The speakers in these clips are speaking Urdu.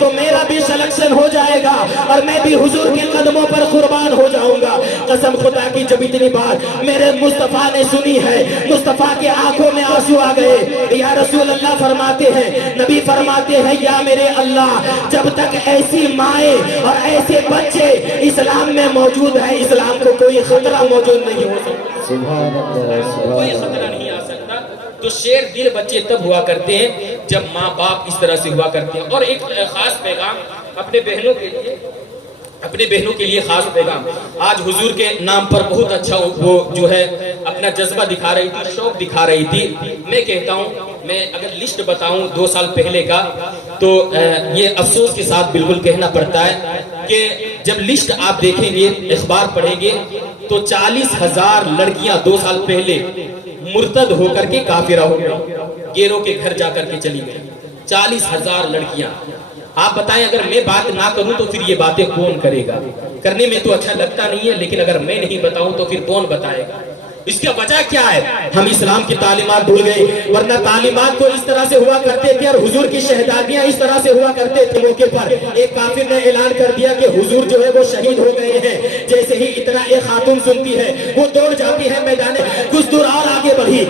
تو میرا بھی سلیکشن ہو جائے گا اور میں بھی حضور کے قدموں پر قربان ہو جاؤں گا۔ قسم خدا کی جب اتنی بات میرے مصطفیٰ نے سنی ہے، مصطفیٰ کے آنکھوں میں آنسو آ گئے۔ یا رسول اللہ فرماتے ہیں، نبی فرماتے ہیں، یا میرے اللہ، جب تک ایسی مائیں اور ایسے بچے اسلام میں موجود ہیں، اسلام کو کوئی خطرہ موجود نہیں ہو سکتا، کوئی خطرہ نہیں آ سکتا۔ تو شیر دل بچے تب ہوا کرتے ہیں جب ماں باپ اس طرح سے ہوا کرتے ہیں۔ اور ایک خاص پیغام اپنے بہنوں کے لیے خاص پیغام۔ آج حضور کے نام پر بہت اچھا وہ جو ہے اپنا جذبہ دکھا رہی تھی، شوق دکھا رہی تھی۔ میں کہتا ہوں، میں اگر لسٹ بتاؤں 2 سال پہلے کا تو یہ افسوس کے ساتھ بالکل کہنا پڑتا ہے کہ جب لسٹ آپ دیکھیں گے، اخبار پڑھیں گے تو 40,000 لڑکیاں 2 سال پہلے مرتد ہو کر کے کافرہ ہو گئی، گیروں کے گھر جا کر کے چلی گئی۔ 40,000 لڑکیاں۔ آپ بتائیں، اگر میں بات نہ کروں تو پھر یہ باتیں کون کرے گا؟ کرنے میں تو اچھا لگتا نہیں ہے، لیکن اگر میں نہیں بتاؤں تو پھر کون بتائے گا؟ اس کا وجہ کیا ہے؟ ہم اسلام کی تعلیمات بھول گئے، ورنہ تعلیمات کو اس طرح سے ہوا کرتے تھے اور حضور کی شہادتیاں اس طرح سے ہوا کرتے تھے۔ موقع پر ایک کافر نے اعلان کر دیا کہ حضور جو ہے وہ شہید ہو گئے ہیں۔ جیسے ہی اتنا ایک خاتون سنتی ہے، وہ دوڑ جاتی ہے میدان، کچھ دور اور آگے بڑھی،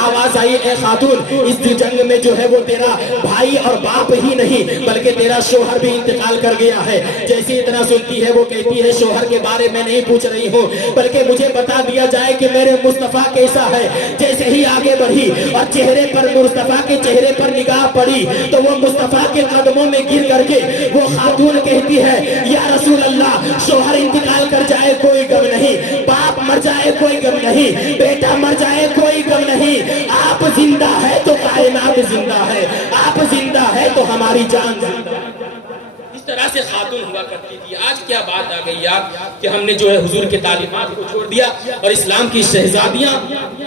آواز آئی، اے خاتون، اس جنگ میں جو ہے وہ تیرا بھائی اور باپ ہی نہیں بلکہ تیرا شوہر بھی انتقال کر گیا ہے۔ جیسے اتنا سنتی ہے، وہ کہتی ہے، شوہر کے بارے میں نہیں پوچھ رہی ہوں، بلکہ مجھے بتا دیا جائے کہ میرے مصطفیٰ کیسا ہے۔ جیسے ہی آگے بڑھی اور چہرے پر مصطفیٰ کے چہرے پر نگاہ پڑی تو وہ مصطفیٰ کے قدموں میں گر کر کے وہ خاتون کہتی ہے، یا رسول اللہ، شوہر انتقال کر جائے کوئی غم نہیں، باپ مر جائے کوئی غم نہیں، بیٹا مر جائے کوئی غم نہیں، آپ زندہ ہے تو کائنات زندہ ہے، آپ زندہ ہے تو ہماری جان زندہ ہے۔ اس طرح سے خاتون ہوا کرتی تھی۔ آج کیا بات آ گئی یار کہ ہم نے جو ہے حضور کے تعلیمات کو چھوڑ دیا اور اسلام کی شہزادیاں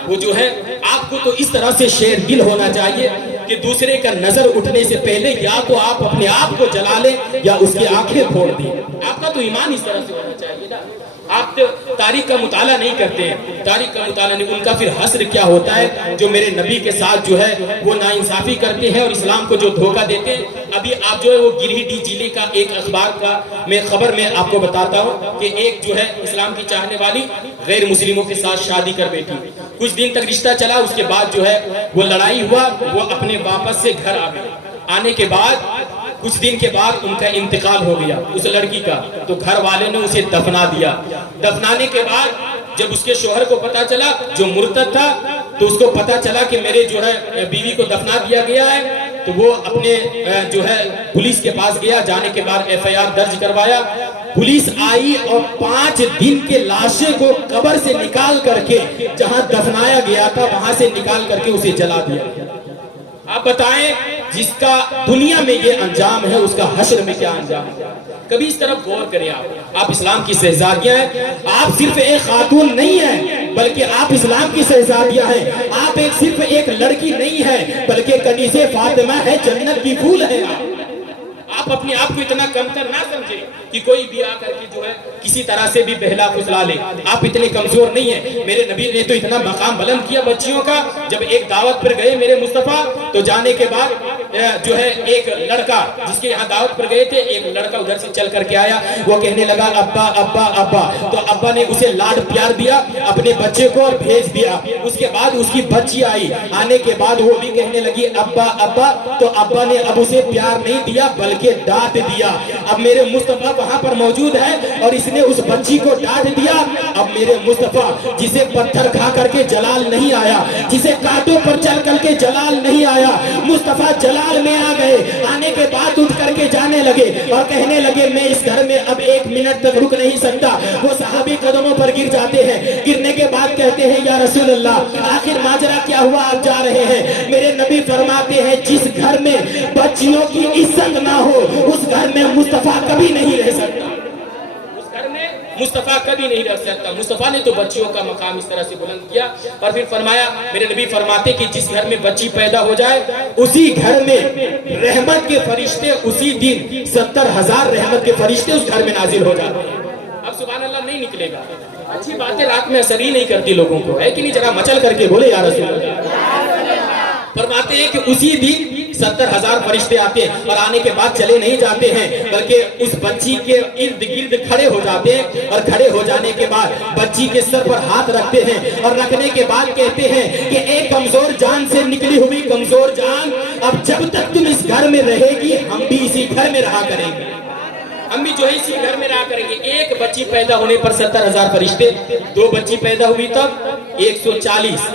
وہ جو ہے، آپ کو تو اس طرح سے شیر دل ہونا چاہیے کہ دوسرے کا نظر اٹھنے سے پہلے یا تو آپ اپنے آپ کو جلا لیں یا اس کی آنکھیں پھوڑ دیں۔ آپ کا تو ایمان اس طرح سے ہونا چاہیے نا۔ آپ تاریخ کا مطالعہ نہیں کرتے ہیں، تاریخ کا مطالعہ نہیں، ان کا پھر حسر کیا ہوتا ہے جو میرے نبی کے ساتھ جو ہے وہ ناانصافی کرتے ہیں اور اسلام کو جو دھوکہ دیتے ہیں۔ ابھی آپ جو ہے وہ گریڈی ضلع کا ایک اخبار کا میں خبر میں آپ کو بتاتا ہوں کہ ایک جو ہے اسلام کی چاہنے والی غیر مسلموں کے ساتھ شادی کر بیٹھی، کچھ دن تک رشتہ چلا، اس کے بعد جو ہے وہ لڑائی ہوا، وہ اپنے واپس سے گھر آ گئے۔ آنے کے بعد کچھ دن کے بعد ان کا انتقال ہو گیا اس لڑکی کا، تو گھر والے نے اسے دفنا دیا۔ دفنانے کے بعد جب اس کے شوہر کو پتا چلا جو مرتد تھا، تو اس کو پتا چلا کہ میرے جو ہے بیوی کو دفنا دیا گیا ہے، تو وہ اپنے جو ہے پولیس کے پاس گیا، جانے کے بعد FIR درج کروایا۔ پولیس آئی اور 5 دن کے لاشیں کو قبر سے نکال کر کے جہاں دفنایا گیا تھا وہاں سے نکال کر کے اسے جلا دیا۔ آپ بتائیں، جس کا دنیا میں یہ انجام ہے اس کا حشر میں کیا انجام ہے؟ کبھی اس طرف غور کریں۔ آپ اسلام کی شہزادیاں ہیں، آپ صرف ایک خاتون نہیں ہیں بلکہ آپ اسلام کی شہزادیاں ہیں۔ آپ صرف ایک لڑکی نہیں ہے بلکہ کنیز فاطمہ ہے، جنت کی پھول ہے۔ آپ اپنے آپ کو اتنا کمتر نہ سمجھیں کہ کوئی بھی آ کر کے جو ہے کسی طرح سے بھی بہلا پھسلا لے۔ آپ اتنے کمزور نہیں ہیں۔ میرے نبی نے تو اتنا مقام بلند کیا بچیوں کا، جب ایک دعوت پر گئے میرے مصطفیٰ، تو جانے کے بعد جو ہے ایک لڑکا جس کے یہاں دعوت پر گئے تھے، ایک لڑکا ادھر سے چل کر کے آیا، وہ کہنے لگا ابا ابا ابا، تو ابا نے اسے لاڈ پیار دیا اپنے بچے کو اور بھیج دیا۔ اس کے بعد اس کی بچی آئی، آنے کے بعد وہ بھی کہنے لگی ابا ابا، تو ابا نے اب اسے پیار نہیں دیا بلکہ ڈانٹ دیا۔ اب میرے مصطفیٰ وہاں پر موجود ہے اور اس نے اس بچی کو ڈانٹ دیا۔ اب میرے مصطفیٰ جسے پتھر کھا کر کے جلال نہیں آیا، جسے کانٹوں پر چل کر کے جلال نہیں آیا، مصطفیٰ جلال میں آ گئے۔ آنے کے بعد اٹھ کر کے جانے لگے اور کہنے لگے میں اس گھر میں اب 1 منٹ تک رک نہیں سکتا۔ وہ صحابی قدموں پر گر جاتے ہیں، گرنے کے بعد کہتے ہیں یا رسول اللہ آخر ماجرا کیا ہوا، آپ جا رہے ہیں؟ میرے نبی فرماتے ہیں جس گھر میں بچیوں کی عزت نہ ہو اس گھر میں مصطفیٰ کبھی نہیں رہ سکتا، اس گھر میں مصطفیٰ کبھی نہیں رہ سکتا۔ مصطفیٰ نے تو بچیوں کا مقام اس طرح سے بلند کیا اور پھر فرمایا، میرے نبی فرماتے کہ جس گھر میں بچی پیدا ہو جائے اسی گھر میں رحمت کے فرشتے اسی دن 70,000 رحمت کے فرشتے اس گھر میں نازل ہو جاتے ہیں۔ اب سبحان اللہ نہیں نکلے گا، اچھی باتیں رات میں اثر ہی نہیں کرتی لوگوں کو، ہے کہ نہیں؟ ذرا مچل کر کے بولے یا رسول اللہ۔ فرماتے ہیں کہ اسی دن 70,000 فرشتے آتے ہیں اور آنے کے بعد چلے نہیں جاتے ہیں بلکہ اس بچی کے ارد گرد کھڑے ہو جاتے ہیں اور کھڑے ہو جانے کے بعد بچی کے سر پر ہاتھ رکھتے ہیں اور رکھنے کے بعد کہتے ہیں کہ ایک کمزور جان سے نکلی ہوئی کمزور جان، اب جب تک تم اس گھر میں رہے گی ہم بھی اسی گھر میں رہا کریں گے، ہم بھی جو ہے اسی گھر میں رہا کریں گے۔ ایک بچی پیدا ہونے پر 70,000 فرشتے، 2 بچی پیدا ہوئی تب 140،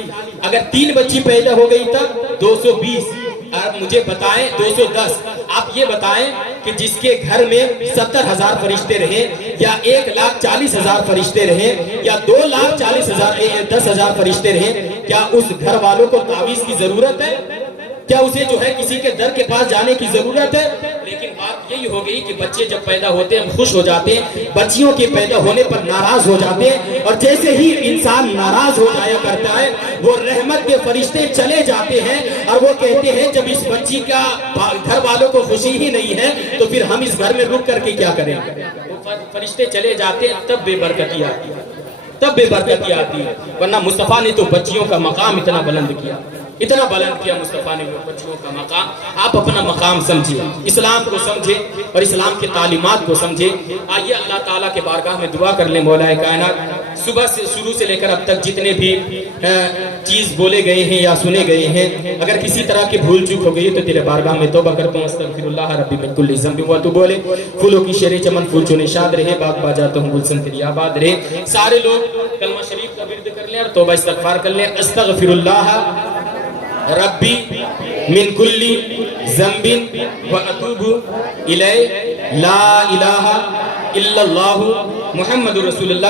اگر 3 بچی پیدا ہو گئی تب 220، اب مجھے بتائیں 210۔ آپ یہ بتائیں کہ جس کے گھر میں 70,000 فرشتے رہیں یا 1,40,000 فرشتے رہیں یا 2,40,000 فرشتے رہیں، کیا اس گھر والوں کو تعویذ کی ضرورت ہے؟ کیا اسے جو ہے کسی کے در کے پاس جانے کی ضرورت ہے؟ لیکن بات یہی ہو گئی کہ بچے جب پیدا ہوتے ہیں ہم خوش ہو جاتے ہیں، بچیوں کے پیدا ہونے پر ناراض ہو جاتے ہیں، اور جیسے ہی انسان ناراض ہو جایا کرتا ہے وہ رحمت کے فرشتے چلے جاتے ہیں اور وہ کہتے ہیں جب اس بچی کا گھر والوں کو خوشی ہی نہیں ہے تو پھر ہم اس گھر میں رک کر کے کیا کریں؟ فرشتے چلے جاتے ہیں تب بے برکتی آتی ہے، تب بے برکتی آتی ہے، ورنہ مصطفیٰ نے تو بچیوں کا مقام اتنا بلند کیا، اتنا بلند کیا مصطفیٰ نے بچیوں کا مقام۔ آپ اپنا مقام سمجھے، اسلام کو سمجھے اور اسلام کی تعلیمات کو سمجھے۔ آئیے اللہ تعالیٰ کے بارگاہ میں دعا کر لیں مولا کائنات، صبح سے شروع سے لے کر اب تک جتنے بھی چیز بولے گئے ہیں یا سنے گئے ہیں، اگر کسی طرح کی بھول چوک ہو گئی تو تیرے بارگاہ میں توبہ کرتا ہوں، استغفر اللہ ربی من کل ذنب و اتوب الیہ۔ پھولوں کی شیریں چمن پھول چو نشاد رہے، باغ باجاتا ہوں گلشن تیری آباد رہے۔ سارے لوگ کلمہ شریف کا ورد کر لیں اور توبہ استغفار کر لیں۔ استغفر اللہ ربی من کل ذنب و اتوب الیہ، لا الہ الا اللہ محمد رسول اللہ۔